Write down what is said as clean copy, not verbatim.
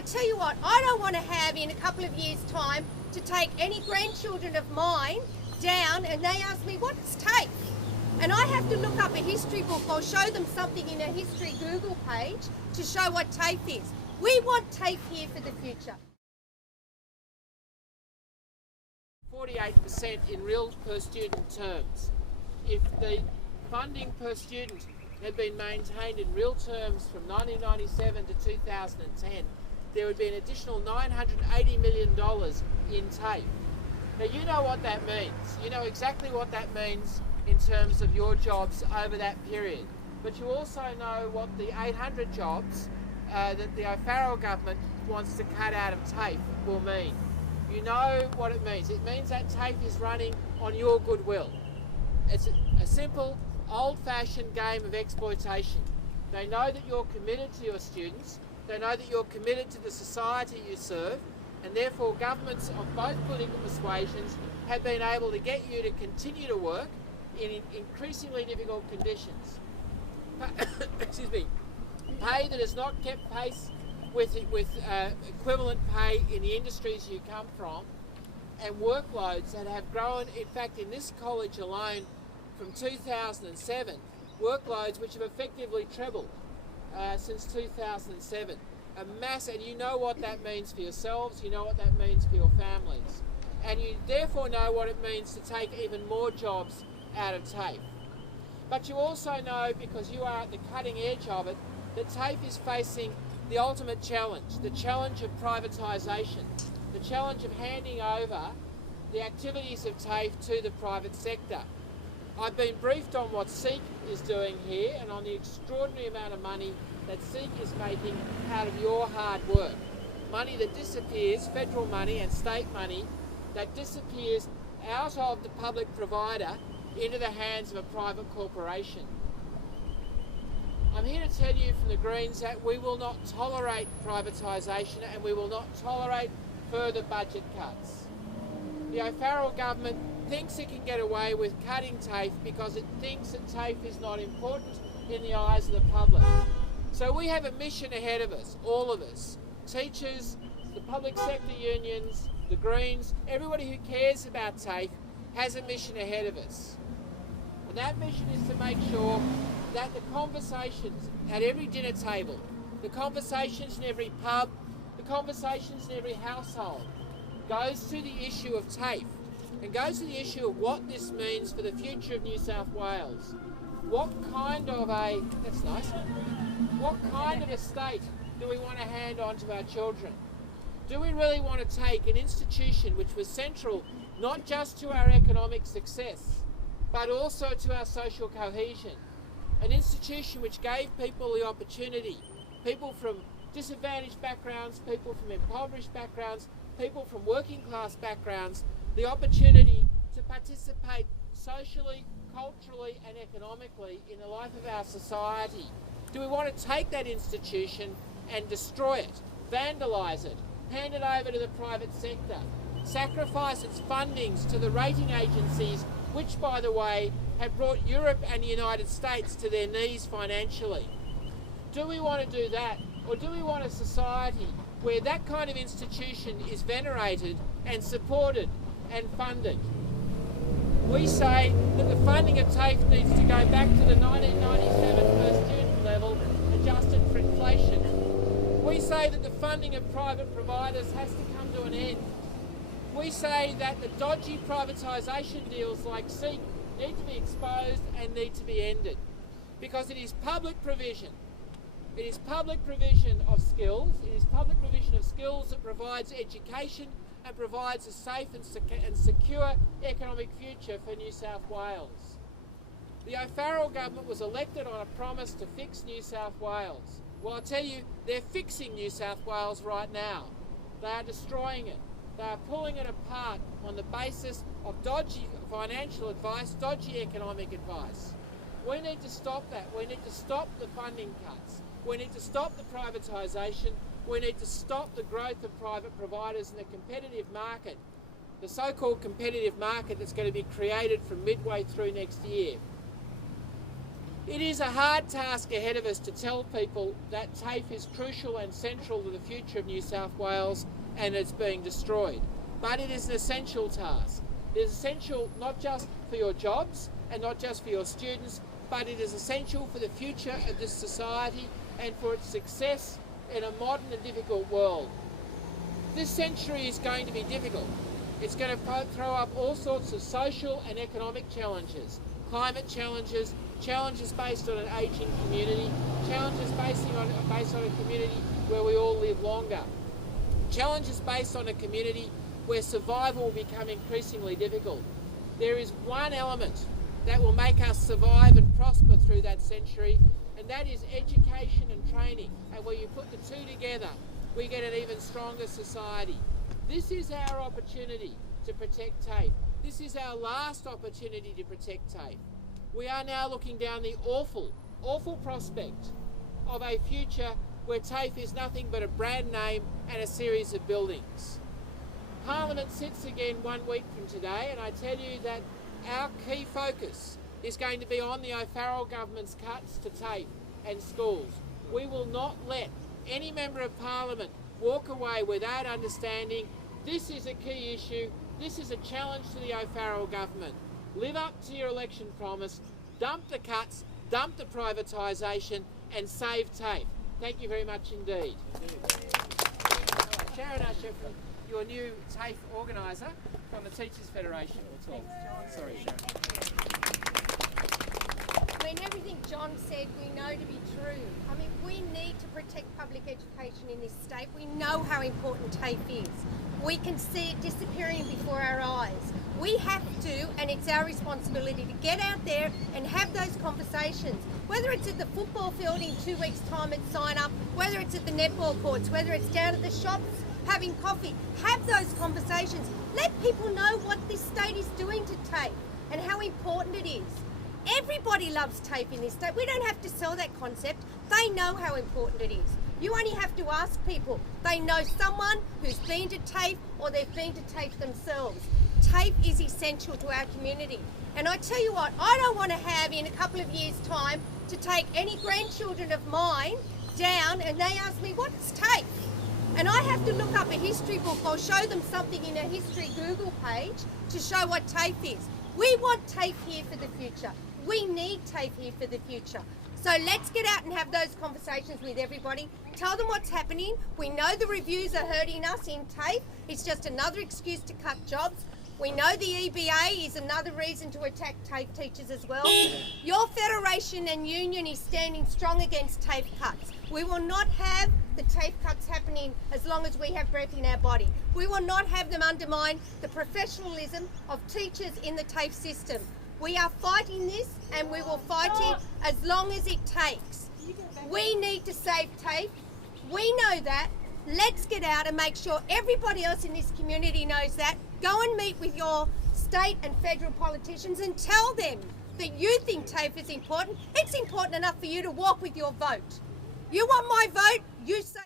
I tell you what, I don't want to have in a couple of years' time to take any grandchildren of mine down and they ask me, what is TAFE? And I have to look up a history book or show them something in a history Google page to show what TAFE is. We want TAFE here for the future. 48% in real per student terms. If the funding per student had been maintained in real terms from 1997 to 2010, there would be an additional $980 million in TAFE. Now you know what that means. You know exactly what that means in terms of your jobs over that period. But you also know what the 800 jobs that the O'Farrell government wants to cut out of TAFE will mean. You know what it means. It means that TAFE is running on your goodwill. It's a simple, old-fashioned game of exploitation. They know that you're committed to your students. They know that you're committed to the society you serve, and therefore governments of both political persuasions have been able to get you to continue to work in increasingly difficult conditions. Excuse me. Pay that has not kept pace with equivalent pay in the industries you come from, and workloads that have grown, in fact in this college alone from 2007, workloads which have effectively trebled since 2007. A mass, and you know what that means for yourselves, you know what that means for your families, and you therefore know what it means to take even more jobs out of TAFE. But you also know, because you are at the cutting edge of it, that TAFE is facing the ultimate challenge, the challenge of privatisation, the challenge of handing over the activities of TAFE to the private sector. I've been briefed on what SEEK is doing here and on the extraordinary amount of money that SEEK is making out of your hard work. Money that disappears, federal money and state money, that disappears out of the public provider into the hands of a private corporation. I'm here to tell you from the Greens that we will not tolerate privatisation and we will not tolerate further budget cuts. The O'Farrell government thinks it can get away with cutting TAFE because it thinks that TAFE is not important in the eyes of the public. So we have a mission ahead of us, all of us, teachers, the public sector unions, the Greens, everybody who cares about TAFE has a mission ahead of us. And that mission is to make sure that the conversations at every dinner table, the conversations in every pub, the conversations in every household goes to the issue of TAFE and goes to the issue of what this means for the future of New South Wales. What kind of a, that's nice, what kind of a state do we want to hand on to our children? Do we really want to take an institution which was central not just to our economic success, but also to our social cohesion? An institution which gave people the opportunity, people from disadvantaged backgrounds, people from impoverished backgrounds, people from working class backgrounds, the opportunity to participate socially, culturally and economically in the life of our society. Do we want to take that institution and destroy it, vandalise it, hand it over to the private sector, sacrifice its fundings to the rating agencies, which, by the way, have brought Europe and the United States to their knees financially? Do we want to do that, or do we want a society where that kind of institution is venerated and supported and funded? We say that the funding of TAFE needs to go back to the 1997 per student level, adjusted for inflation. We say that the funding of private providers has to come to an end. We say that the dodgy privatisation deals like SEEK need to be exposed and need to be ended, because it is public provision. It is public provision of skills. It is public provision of skills that provides education and provides a safe and secure economic future for New South Wales. The O'Farrell government was elected on a promise to fix New South Wales. Well, I'll tell you, they're fixing New South Wales right now. They are destroying it. They are pulling it apart on the basis of dodgy financial advice, dodgy economic advice. We need to stop that. We need to stop the funding cuts. We need to stop the privatisation. We need to stop the growth of private providers in the competitive market, the so-called competitive market that's going to be created from midway through next year. It is a hard task ahead of us to tell people that TAFE is crucial and central to the future of New South Wales and it's being destroyed. But it is an essential task. It is essential not just for your jobs and not just for your students, but it is essential for the future of this society and for its success in a modern and difficult world. This century is going to be difficult. It's going to throw up all sorts of social and economic challenges, climate challenges, challenges based on an ageing community, challenges based on a community where we all live longer, challenges based on a community where survival will become increasingly difficult. There is one element that will make us survive and prosper through that century, and that is education and training. And where you put the two together, we get an even stronger society. This is our opportunity to protect TAFE. This is our last opportunity to protect TAFE. We are now looking down the awful, awful prospect of a future where TAFE is nothing but a brand name and a series of buildings. Parliament sits again 1 week from today, and I tell you that our key focus is going to be on the O'Farrell government's cuts to TAFE and schools. We will not let any Member of Parliament walk away without understanding this is a key issue, this is a challenge to the O'Farrell government. Live up to your election promise, dump the cuts, dump the privatisation and save TAFE. Thank you very much indeed. Sharon Usher, your new TAFE organiser from the Teachers Federation. Sorry, Sharon. I mean, everything John said we know to be true. I mean, we need to protect public education in this state. We know how important TAFE is. We can see it disappearing before our eyes. We have to, and it's our responsibility to get out there and have those conversations. Whether it's at the football field in 2 weeks' time at sign up, whether it's at the netball courts, whether it's down at the shops having coffee, have those conversations. Let people know what this state is doing to TAFE and how important it is. Everybody loves TAFE in this state. We don't have to sell that concept. They know how important it is. You only have to ask people. They know someone who's been to TAFE or they've been to TAFE themselves. TAFE is essential to our community. And I tell you what, I don't want to have in a couple of years' time to take any grandchildren of mine down and they ask me, what is TAFE? And I have to look up a history book or show them something in a history Google page to show what TAFE is. We want TAFE here for the future. We need TAFE here for the future. So let's get out and have those conversations with everybody. Tell them what's happening. We know the reviews are hurting us in TAFE. It's just another excuse to cut jobs. We know the EBA is another reason to attack TAFE teachers as well. Your federation and union is standing strong against TAFE cuts. We will not have the TAFE cuts happening as long as we have breath in our body. We will not have them undermine the professionalism of teachers in the TAFE system. We are fighting this and we will fight it as long as it takes. We need to save TAFE. We know that. Let's get out and make sure everybody else in this community knows that. Go and meet with your state and federal politicians and tell them that you think TAFE is important. It's important enough for you to walk with your vote. You want my vote? You say